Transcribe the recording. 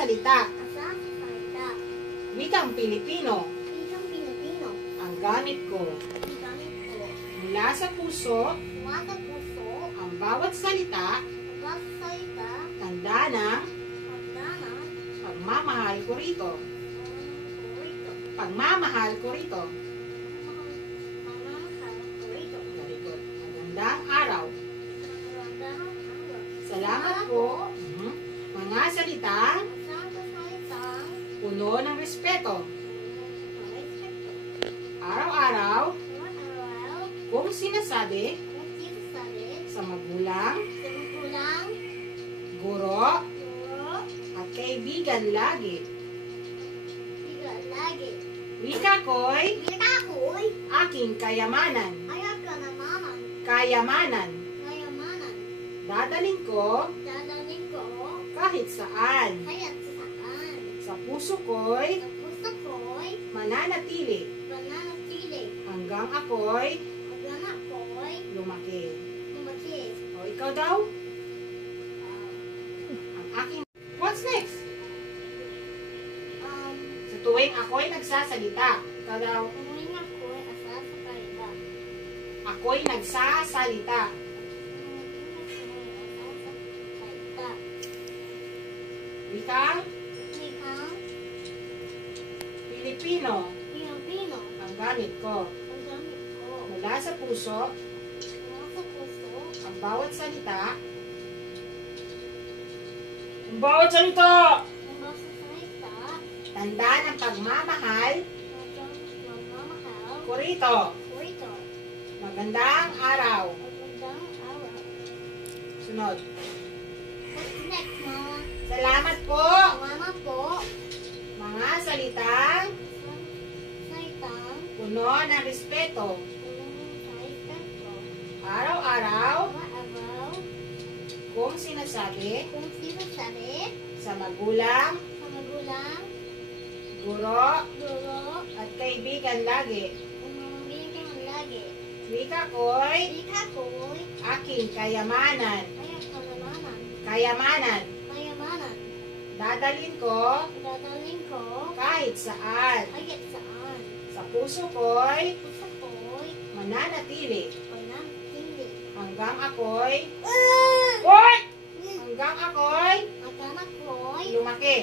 nagsasalita. Nagsasalita. Wikang Pilipino. Wikang Pilipino. Ang gamit ko. Ang gamit ko. Mula sa puso. Mula sa puso. Ang bawat salita. Ang bawat salita. Tanda ng Tanda ng pagmamahal ko rito. Pagmamahal ko rito. Pagmamahal ko rito. Very good. Magandang araw. Magandang araw. Salamat po. Mga salitang Salitang puno ng respeto. respeto. Araw-araw Araw-araw. kung sinasabi Kung sinasabi sa magulang, sa magulang, guro, guro, at kaibigan lagi. biga lagi. Wika ko'y Wika ko'y aking kayamanan. ayaw ka na naman. Kayamanan. Kayamanan. Dadalhin ko Dadalhin ko kahit saan. kahit saan. Sa puso ko'y Sa puso ko'y mananatili mananatili. hanggang ako'y Hanggang ako'y lumaki. lumaki. O ikaw daw? Ang aking... What's next? Sa tuwing ako'y nagsasalita. Ikaw daw? Umuwi ako'y asa sa kalita. Ako'y nagsasalita. Wikang Wikang Pilipino. Pilipino. Ang gamit ko. Ang gamit ko. Mula sa puso, Mula sa puso. ang bawat salita. Ang bawat salita! Ang bawat salita. Tanda ng pagmamahal Magmamahal. ko rito. Rito. Magandang araw. Magandang araw. Sunod. What's next, Mama? Salamat po. Mama po. Mga salitang Salitang puno ng respeto. salita ko. Araw-araw Araw-araw. kung sinasabi Kung sinasabi sa magulang, sa magulang, guro, guro, at kaibigan lagi. umibigyan lagi. Wika ko'y Wika ko'y aking kayamanan. ayaw ka na naman. Kayamanan. Kayamanan. Dadalhin ko Dadalhin ko kahit saan. kahit saan. Sa puso ko'y Puso ko'y mananatili mananatili. hanggang ako'y Hoy! Hanggang ako'y Ang anak ko'y lumaki.